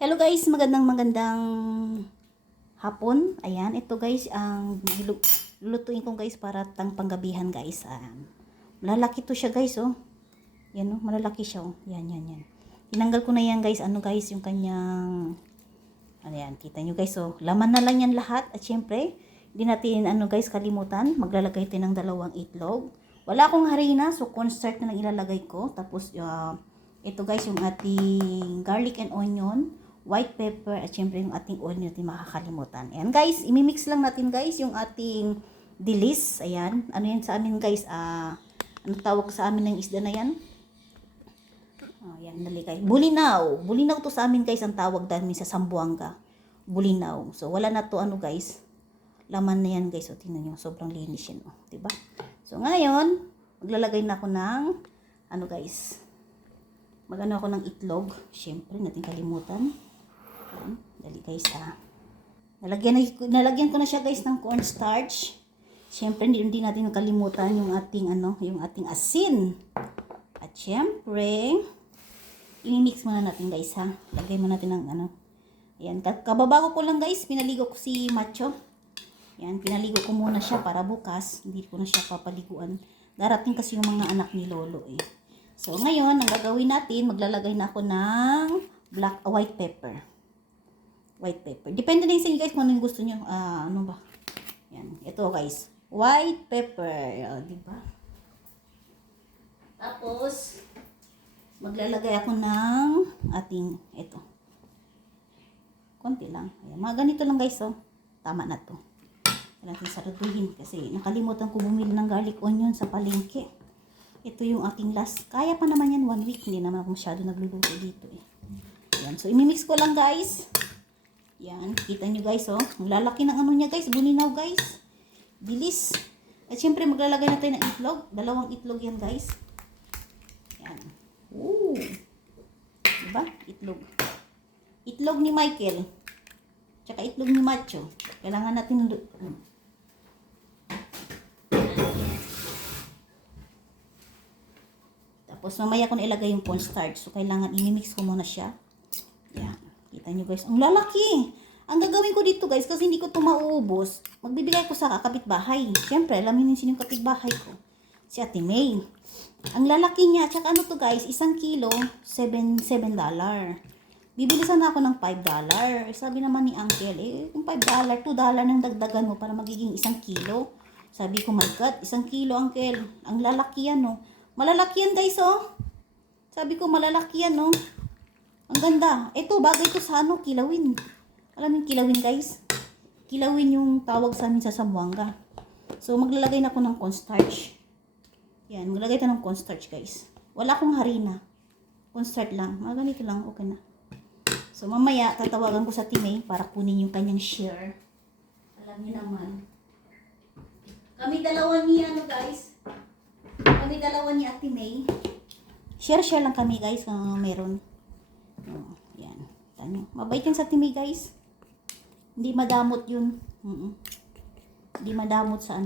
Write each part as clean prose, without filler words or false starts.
Hello guys, magandang hapon. Ayan, ito guys ang lulutuin ko guys para tang panggabihan guys. Malalaki to siya guys oh. Yan oh, malalaki siya oh. Yan. Tinanggal ko na yan guys. Ano guys, yung kanyang ayan, kita nyo guys oh. Laman na lang yan lahat at syempre, hindi natin guys kalimutan, maglalagay tayo ng 2 itlog. Wala akong harina, so cornstarch na lang ilalagay ko. Tapos ito guys yung ating garlic and onion, white pepper, at syempre yung ating oil natin makakalimutan. Ayan guys, imimix lang natin guys yung ating dilis. Ayan, ano yan sa amin guys, ano tawag sa amin ng isda na yan? Ayan, dali guys. Bulinaw. Bulinaw to sa amin guys, ang tawag namin sa Zamboanga. Bulinaw. So wala na to guys. Laman na yan guys. O tingnan nyo, sobrang linis yan. O, diba? So ngayon, maglalagay na ako ng guys. Magano ako ng itlog. Syempre, natin kalimutan. Ayan, dali guys nalagyan ko na siya guys ng cornstarch. Syempre, hindi natin kalimutan yung ating yung ating asin. At syempre, i-mix muna natin guys ha. Lagay muna natin ng Ayan, kababago ko lang guys, pinaligo ko si Macho. Ayan, pinaligo ko muna siya para bukas, hindi ko na siya papaliguan. Darating kasi yung mga anak ni Lolo eh. So, ngayon, ang gagawin natin, maglalagay na ako ng white pepper. White pepper. Depende na sa inyo guys kung ano yung gusto nyo. Ano ba? Ayan, ito guys. White pepper. Diba? Tapos, maglalagay ako ng ating, ito. Konti lang. Ayan, mga ganito lang guys, oh. Tama na to. Natin saruduhin kasi nakalimutan ko bumili ng garlic onion sa palengke. Ito yung aking last. Kaya pa naman yan 1 week. Hindi naman ako masyado nagluluto dito eh. Ayan. So, imimix ko lang guys. Yan. Kita nyo guys oh. Ang lalaki ng niya guys. Buninaw guys. Bilis. At syempre maglalagay na tayo ng itlog. 2 itlog yan guys. Yan. Ooh. Diba? Itlog. Itlog ni Michael. Tsaka itlog ni Macho. Kailangan natin tapos mamaya ko na ilagay yung cornstarch. So kailangan i-mix ko muna siya. Yan. Kita nyo guys. Ang lalaki. Ang gagawin ko dito guys, kasi hindi ko ito mauubos, magbibigay ko sa kapitbahay. Siyempre, alamin niyo sino yung kapitbahay ko. Si Ate May. Ang lalaki niya. Tsaka ano to guys, 1 kilo, $7. Bibili sana ako ng $5. Sabi naman ni Uncle, kung $5, $2 nang dagdagan mo para magiging 1 kilo. Sabi ko, my God, 1 kilo, Uncle. Ang lalaki yan, oh. Malalaki yan, guys, oh. Sabi ko, malalaki yan, oh. Ang ganda. Ito, bagay ito sa kilawin. Alam yung kilawin, guys? Kilawin yung tawag sa amin sa Zamboanga. So, maglalagay na ako ng cornstarch. Yan, maglalagay tayo ng cornstarch, guys. Wala akong harina. Cornstarch lang. Mga ganito lang, okay na. So, mamaya, tatawagan ko sa Timay para kunin yung kanyang share. Alam niyo naman. Kami dalawa ni guys. Kami dalawa ni Ate May. Share lang kami, guys, kung meron. Yan. Tanyo. Mabait yan sa Ate May, guys. Hindi madamot yun. Hindi madamot sa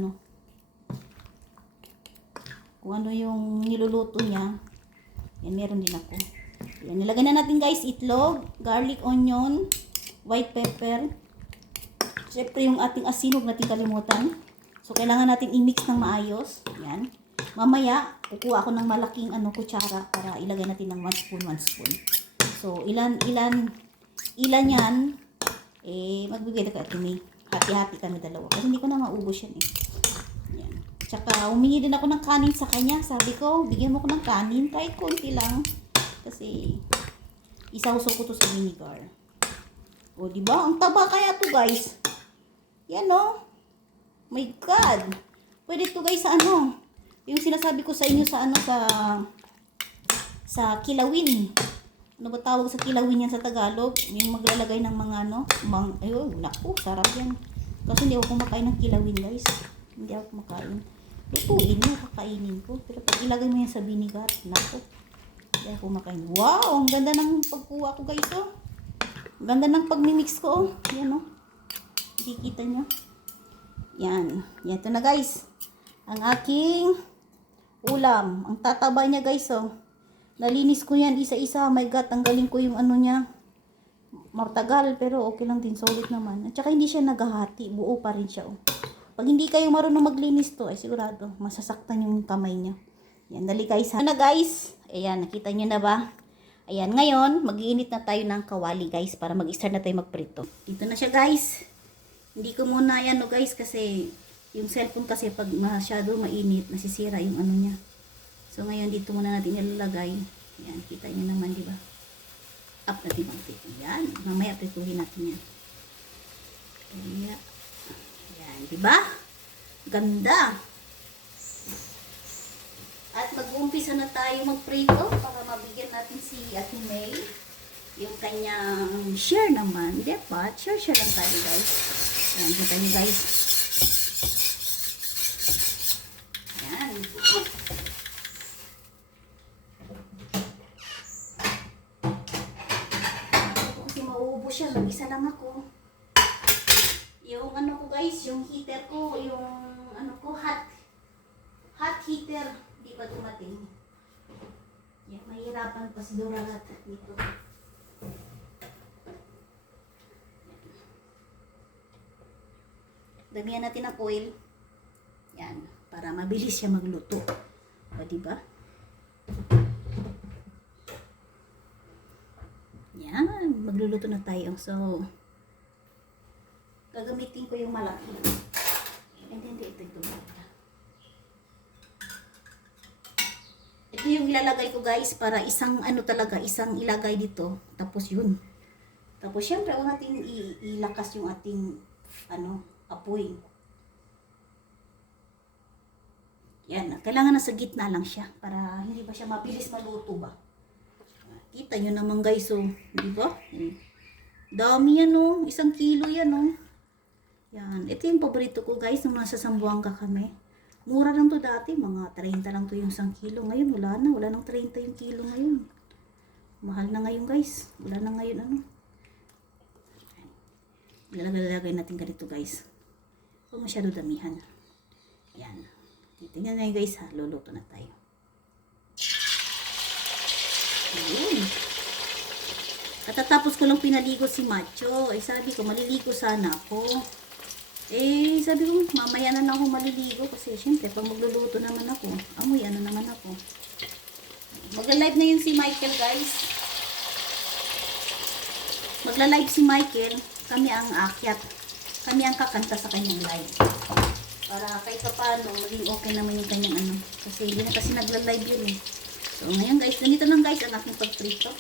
kung ano yung niluluto niya. Yan, meron din ako. Yan, nilagay na natin guys, itlog, garlic, onion, white pepper. Siyempre yung ating asin, huwag natin kalimutan. So, kailangan natin i-mix ng maayos. Yan. Mamaya, kukuha ako ng malaking kutsara para ilagay natin ng 1 spoon. So, ilan yan, magbibigay na kami. Hati-hati kami dalawa. Kasi hindi ko na maubos yan eh. Yan. Tsaka, humingi din ako ng kanin sa kanya. Sabi ko, bigyan mo ko ng kanin, kahit konti lang. Kasi, isawsaw ko to sa vinegar. O, diba? Ang taba kaya to, guys. Yan, oh. My God. Pwede to, guys, sa yung sinasabi ko sa inyo sa sa kilawin. Ano ba tawag sa kilawin yan sa Tagalog? Yung maglalagay ng mga ayun, naku, sarap yan. Kasi hindi ako kumakain ng kilawin, guys. Hindi ako kumakain. Lutuin mo, kakainin ko. Pero pag ilagay mo yan sa vinegar, naku. Hindi ako kumakain. Wow! Ang ganda ng pagkuha ko, guys, oh. Ang ganda ng pagmimix ko, oh. Yan, oh. Kikita nyo. Yan. Yan, ito na, guys. Ang aking ulam. Ang tataba niya, guys, oh. Nalinis ko yan isa-isa. My God, tanggalin ko yung niya. Mortagal, pero okay lang din, solid naman. At saka hindi siya naghahati, buo pa rin siya. Oh. Pag hindi kayo marunong maglinis to, ay sigurado, masasaktan yung kamay niya. Yan, dali guys. Ano na guys? Ayan, nakita nyo na ba? Ayan, ngayon, mag-iinit na tayo ng kawali guys, para mag-start na tayo magprito. Dito na siya guys. Hindi ko muna yan no guys, kasi yung cellphone kasi pag masyado mainit, nasisira yung ano niya. So ngayon, dito muna natin ilalagay. Ayan, kita nyo naman, di ba? Up natin ang tip. Yan. Mamaya prituhin natin yan. Kaya, yan. Diba? Ganda. At mag-uumpisa na tayo magprito para mabigyan natin si Ate May yung kanyang share naman. Dapat, share lang tayo guys. Yan. Kita nyo guys. Yan. Siya, mag-isa lang ako. Yung ano ko guys, yung heater ko, yung ano ko, hot heater, di pa dumating. Yan, mahirapan pa si Doralat dito. Damihan natin ang oil. Yan, para mabilis siya magluto. O, diba? Yan, magluluto na tayo. So, gagamitin ko yung malaki. And then, ito. Ito yung ilalagay ko guys, para isang ano talaga, isang ilagay dito. Tapos yun. Tapos syempre, huwag natin ilakas yung ating ano, apoy. Yan, kailangan nasa gitna lang siya, para hindi ba siya mabilis maluto ba. Kita nyo naman guys, oh. Diba? Dami yan, oh. 1 kilo yan, oh. Yan. Ito yung paborito ko guys, nung nasa Zamboanga kami. Mura lang to dati. Mga 30 lang to yung 1 kilo. Ngayon, wala na. Wala nang 30 yung kilo ngayon. Mahal na ngayon guys. Wala na ngayon, ano. Ilalagay natin ganito guys. Huwag masyado damihan. Yan. Tingnan na guys ha. Luluto na tayo. Ayun. Katatapos ko lang pinaligo si Macho. Eh sabi ko, maliligo sana ako. Eh sabi ko, mamaya na lang ako maliligo. Kasi syempre, pag magluluto naman ako, amoy ano naman ako. Magla-live na yun si Michael guys. Magla-live si Michael. Kami ang aakyat. Kami ang kakanta sa kanyang live. Para kahit pa paano, maging okay naman yung kanyang ano. Kasi hindi na kasi nagla-live yun eh. So, ngayon guys, ganito lang guys ang aking pagprito.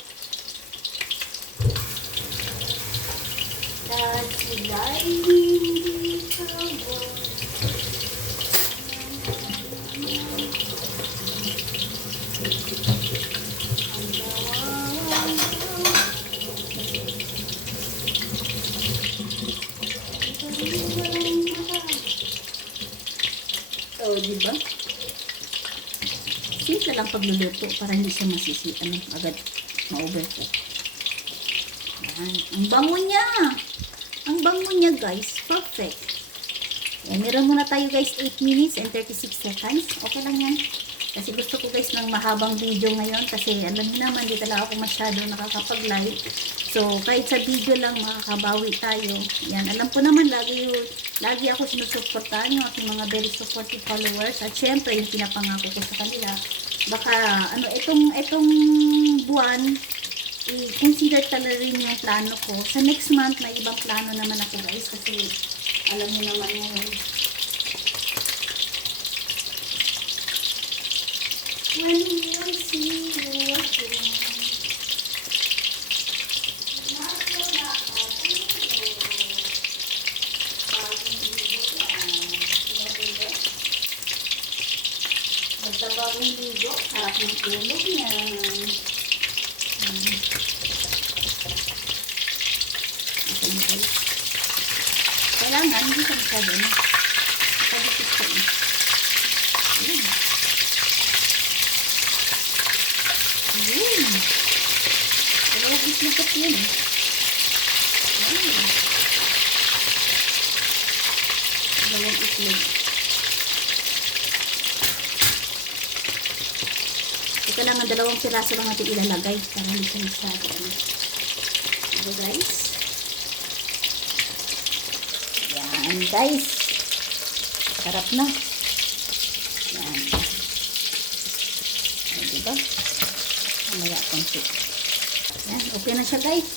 So, diba? Simple lang pagluluto para hindi siya masisi, ano, agad ma-overcook. Yan. Ang bango niya! Ang bango niya guys, perfect. Yan, meron muna tayo guys 8 minutes and 36 seconds. Okay lang yan. Kasi gusto ko guys ng mahabang video ngayon kasi alam niyo naman, di talaga ako masyado nakakapag-live. So, kahit sa video lang makakabawi tayo. Yan, alam ko naman lagi ako sinusuportahan yung aking mga very supportive followers. At syempre, yung pinapangako ko sa kanila. Baka, ano, itong buwan, i-consider talaga rin yung plano ko. Sa next month, may ibang plano naman ako guys. Kasi, alam niyo naman yun. When you see you again. Magtabang yung ligo, harap yung tulog niya. Kailangan, hindi ka masyado na. Pagkikit ko na. Ayun. Ayun. Dalawang islipot yun. Ayun. Dalawang islip. Ito lang ang 2 piraso lang natin ilalagay para hindi siya masyado. Ito guys. Yan guys. Sarap na. Yan. Ay, diba? Mamaya konti. Yan, okay na siya guys.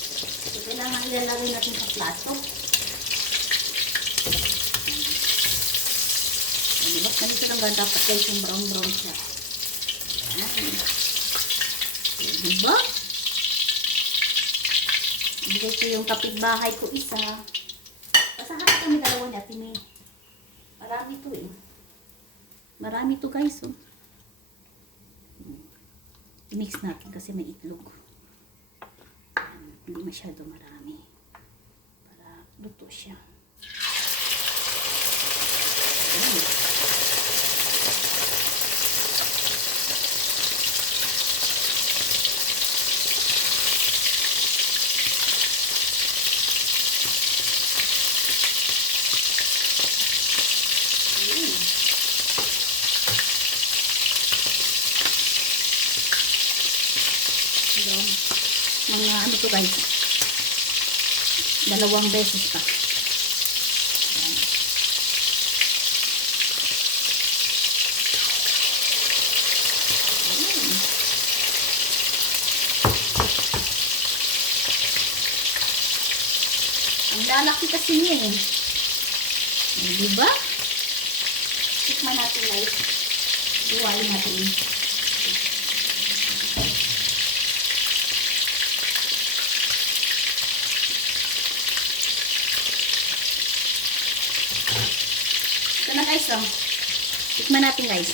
So, kailangan ilalagay natin sa plato. Yan, diba? Ganito lang dapat guys yung brown siya. Yan. Diba? Ibigay ko yung kapitbahay ko isa. Pasahat kami dalawa natin eh. Marami to eh. Marami to guys oh. I-mix natin kasi may itlog. Hindi masyado marami. Para luto siya. Ayan. Mga ano to guys, 2 beses pa. Ayan. Ayan. Ang lalaki kasi niya eh. Diba? Tikman natin guys. Iwain natin. Ito na guys, oh. Tikman natin guys.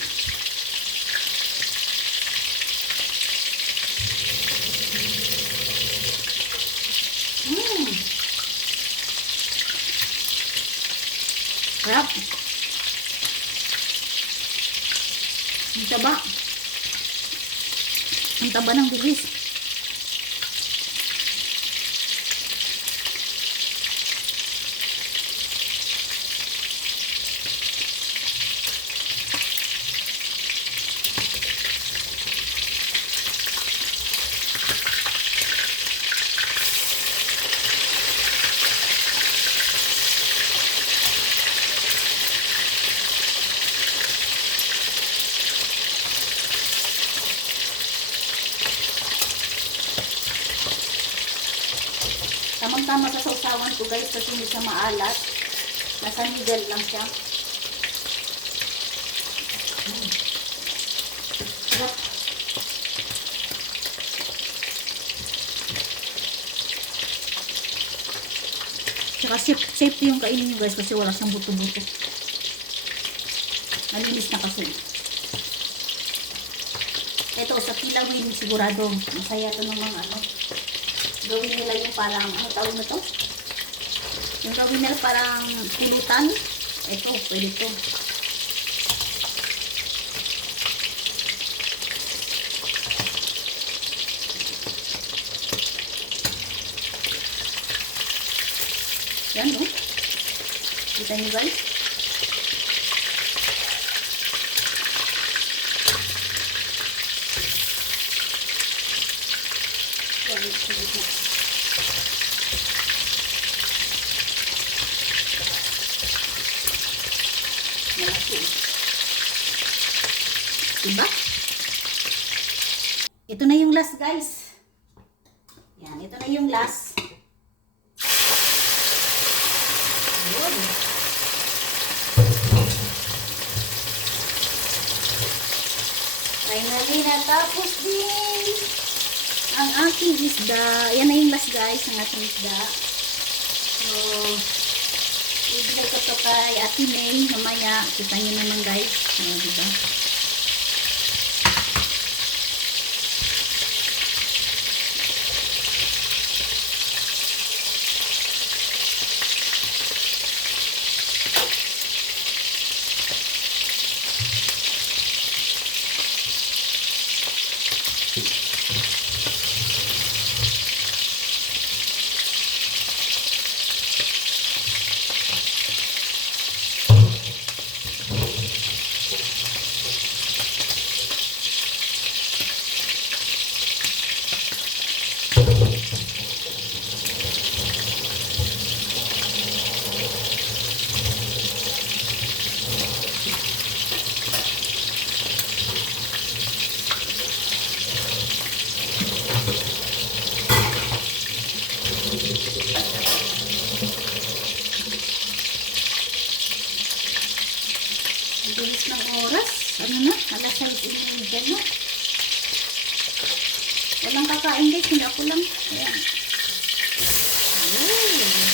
Sarap. Ang taba. Ang taba ng bigis. Tamang-tama sa sausawan ko guys kasi hindi siya maalat. Nasa middle lang siya. Sarap. Tsaka safety yung kainin nyo guys kasi wala siyang buto-buto. Malinis na kasi. Ito sa kilawin sigurado. Masaya ito ng mga ano. Gawin nila yung parang, ano tawag na to? Yung gawin nila parang pulutan. Ito, pwede to. Yan, no? Kita nyo guys? Malaki. Diba? Ito na yung last guys. Yan, ito na yung last. Ayun. Finally, natapos din ang aking isda. Yan na yung last guys, ang aking isda. So, ibigay ko to kay Ate May. Mamaya, kita nyo naman guys. Diba? lasa yung ingredient, no? Walang kakain guys, hindi ako lang. Ayan. Ayun.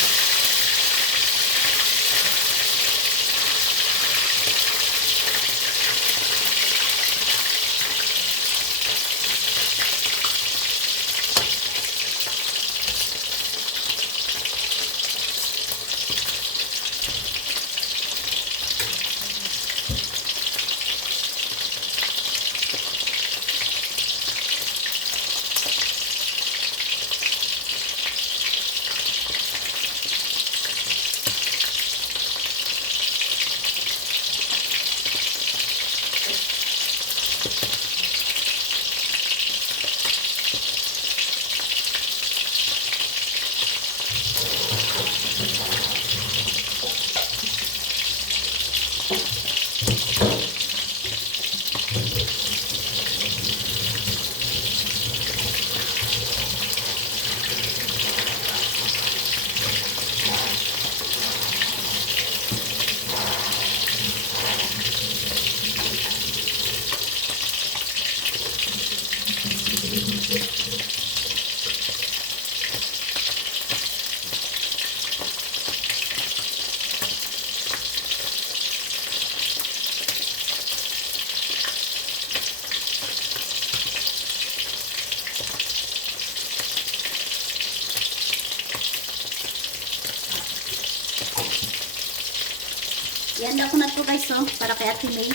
Ihanda ko na to guys, oh, para kay Ate May.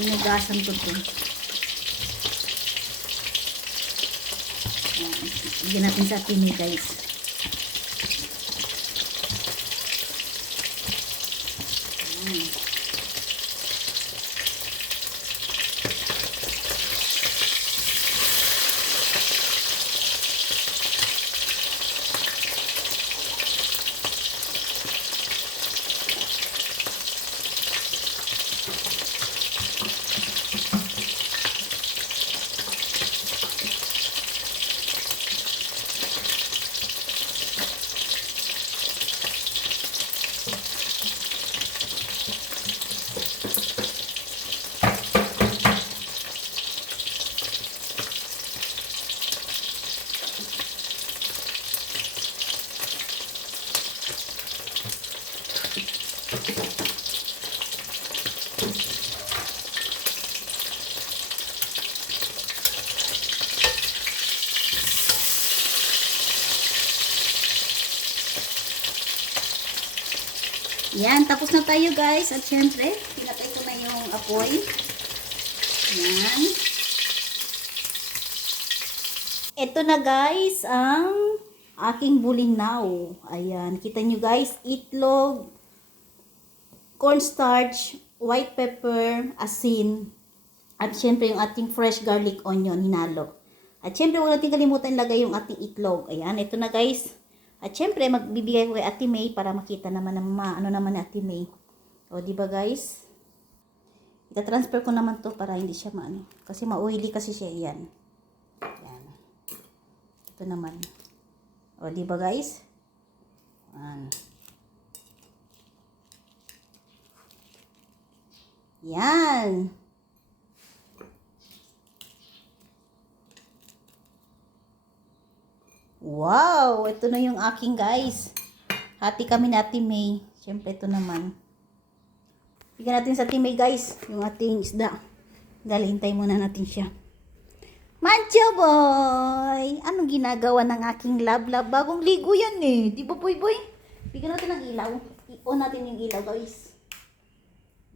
Sinugasan ko to. Bigyan natin sa Ate May guys. Yan, tapos na tayo guys. At syempre, pinatay ko na yung apoy. Yan. Ito na guys, ang aking bulinaw. Ayan, kita nyo guys, itlog, cornstarch, white pepper, asin, at syempre yung ating fresh garlic onion, hinalo. At syempre, huwag natin kalimutan lagay yung ating itlog. Ayan, ito na guys. At syempre, magbibigay ko kay Ate May para makita naman ng ano naman ni Ate May. O, diba guys? Ita-transfer ko naman to para hindi siya maano. Kasi ma-oily kasi siya yan. Yan. Ito naman. O, diba guys? Yan. Yan. Wow! Ito na yung aking guys. Hati kami na Ate May. Siyempre ito naman. Bigyan natin sa Ate May guys. Yung ating isda. Dahil hintay muna natin siya. Mancho boy! Anong ginagawa ng aking lab-lab? Bagong ligo yan eh. Di ba boy boy? Bigyan natin ng ilaw. I-on natin yung ilaw guys.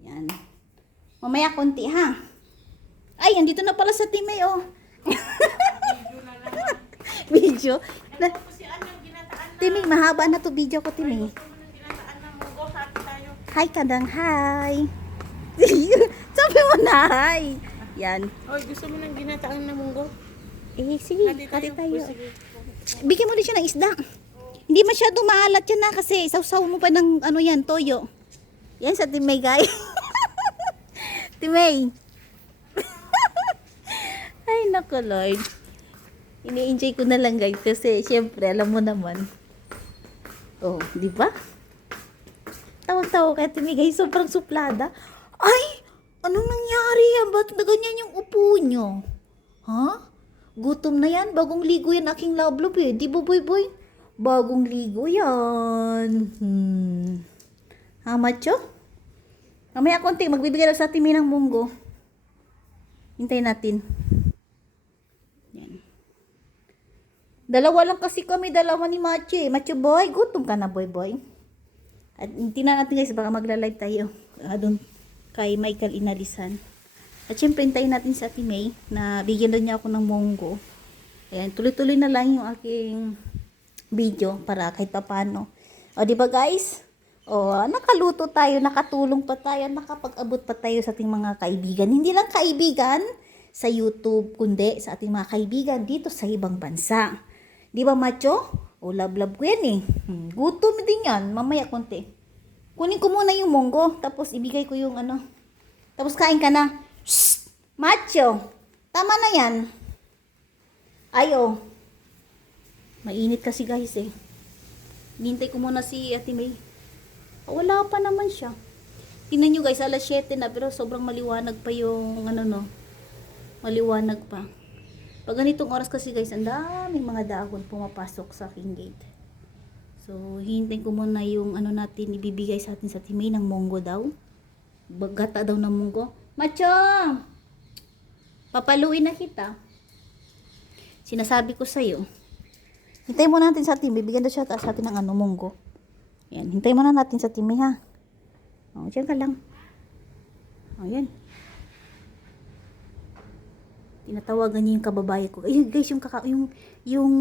Yan. Mamaya konti ha. Ay, andito na pala sa Ate May oh. Video. Timmy, mahaba na to video ko, Timmy. Hi, kadang, hi. Sabi mo na, hi. Yan. Oy, gusto mo ng ginataan na munggo? Eh, sige, hati tayo. Bigyan mo din siya ng isda. Hindi masyado maalat yan na kasi sausaw mo pa ng ano yan, toyo. Yan sa Timay, guys. Timay. Ay, naku, Lord. Ini-enjoy ko na lang guys kasi syempre alam mo naman. Oh, di ba? Tawag-tawag kay Timmy guys, sobrang suplada. Ay, anong nangyari? Maria, ba't na ganyan yung upo nyo? Ha? Gutom na yan. Bagong ligo yan aking love eh. Di ba, boy? Bagong ligo yan. Ha, macho? Mamaya konti, magbibigay daw sa atin ng munggo. Hintayin natin. Yan. Dalawa lang kasi kami, dalawa ni Macho eh. Macho boy, gutom ka na boy. At tingnan natin guys, baka magla-live tayo. Doon kay Michael Inalisan. At syempre, hintayin natin sa Ate May na bigyan na niya ako ng munggo. Ayan, tuloy-tuloy na lang yung aking video para kahit papano. O, di ba guys? O, nakaluto tayo, nakatulong pa tayo, nakapag-abot pa tayo sa ating mga kaibigan. Hindi lang kaibigan sa YouTube, kundi sa ating mga kaibigan dito sa ibang bansa. Di ba, Macho? O, love ko yan eh. Gutom din yan. Mamaya konti. Kunin ko muna yung munggo, tapos ibigay ko yung ano. Tapos kain ka na. Shh! Macho! Tama na yan. Ayo. Mainit kasi guys eh. Hintay ko muna si Ate May. Wala pa naman siya. Tingnan nyo guys, alas 7 na pero sobrang maliwanag pa yung ano no. Maliwanag pa. Pag ganitong oras kasi guys, ang daming mga dahon pumapasok sa aking gate. So, hintayin ko muna yung ano natin ibibigay sa atin sa Ate May ng munggo daw. Gata daw ng munggo. Macho! Papaluin na kita. Sinasabi ko sa'yo. Hintayin muna natin sa Ate May. Bigyan daw siya sa atin ng ano, munggo. Yan, hintayin muna natin sa Ate May ha. O, dyan ka lang. O, yan. Tinatawagan niya yung kababayan ko. Ayun guys, yung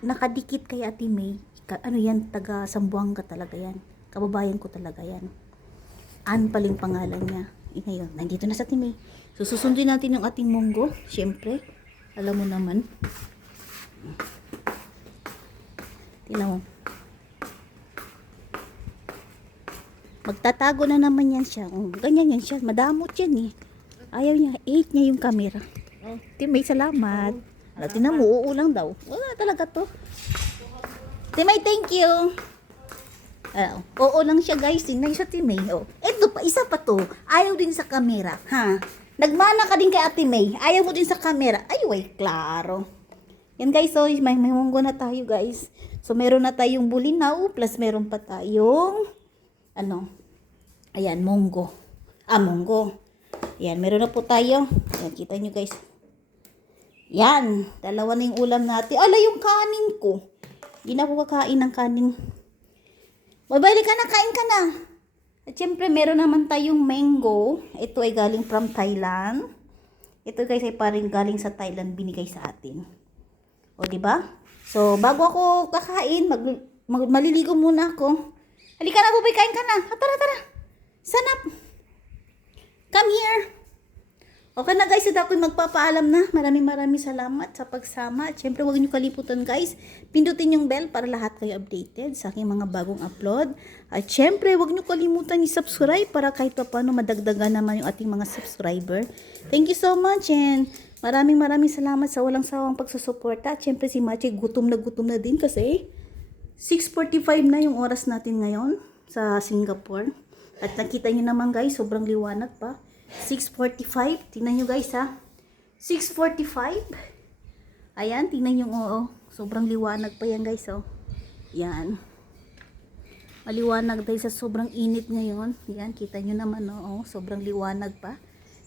nakadikit kay Ate May. Ano yan, taga Sambuanga talaga yan. Kababayan ko talaga yan. Ann paling pangalan niya. Ngayon, nandito na sa Ate May. So, susundin natin yung ating munggo. Siyempre, alam mo naman. Tingnan mo. Magtatago na naman yan siya. Ganyan yan siya. Madamot yan eh. Ayaw niya. 8 niya yung camera. Timay, salamat. Tingnan mo, uulang daw. Wala talaga to. Timay, thank you. Oo lang siya guys. Tingnan siya, Timay. Eto pa, isa pa to. Ayaw din sa camera. Ha? Nagmana ka din kay Ate May. Ayaw mo din sa camera. Ay, klaro. Yan guys, so may munggo na tayo guys. So meron na tayong bulinaw plus meron pa tayong ano? Ayan, munggo. Munggo. Ayan, meron na po tayo. Ayan, kita nyo guys. Yan, dalawa na yung ulam natin. Ala, yung kanin ko. Hindi na ako kakain ng kanin. Mabalik ka na, kain ka na. At syempre, meron naman tayong mango. Ito ay galing from Thailand. Ito guys ay parang galing sa Thailand binigay sa atin. O, diba? So, bago ako kakain, maliligo muna ako. Halika na, bubay, kain ka na. Tara. Sanap. Come here. Okay na guys, ito ako'y magpapaalam na. Maraming salamat sa pagsama. At syempre, huwag niyo kalimutan guys. Pindutin yung bell para lahat kayo updated sa aking mga bagong upload. At syempre, huwag niyo kalimutan i-subscribe para kahit pa paano madagdagan naman yung ating mga subscriber. Thank you so much and maraming salamat sa walang sawang pagsusuporta. At syempre, si Machi gutom na din kasi 6:45 na yung oras natin ngayon sa Singapore. At nakita niyo naman guys, sobrang liwanag pa. 6:45. Tingnan nyo guys ha. 6:45. Ayan, tingnan nyo. Oo. Sobrang liwanag pa yan guys. Oh. Yan. Maliwanag dahil sa sobrang init ngayon. Yan, kita nyo naman. Oo. Sobrang liwanag pa.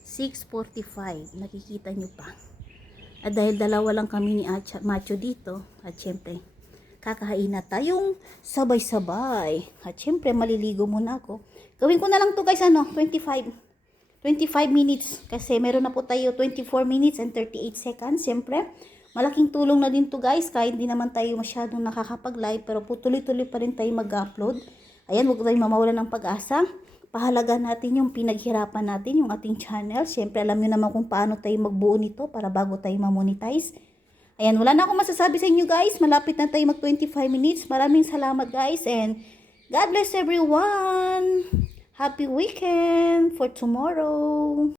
6:45. Nakikita nyo pa. At dahil dalawa lang kami ni Macho dito. At syempre, kakain na tayong sabay-sabay. At syempre, maliligo muna ako. Gawin ko na lang to guys, 25 minutes. Kasi meron na po tayo 24 minutes and 38 seconds. Siyempre, malaking tulong na din to guys. Kahit hindi naman tayo masyadong nakakapag-live. Pero po tuloy-tuloy pa rin tayo mag-upload. Ayan, huwag tayong mamawalan ng pag-asa. Pahalaga natin yung pinaghirapan natin, yung ating channel. Siyempre, alam nyo naman kung paano tayo magbuo nito para bago tayo mamonetize. Ayan, wala na akong masasabi sa inyo guys. Malapit na tayo mag 25 minutes. Maraming salamat guys. And God bless everyone. Happy weekend for tomorrow.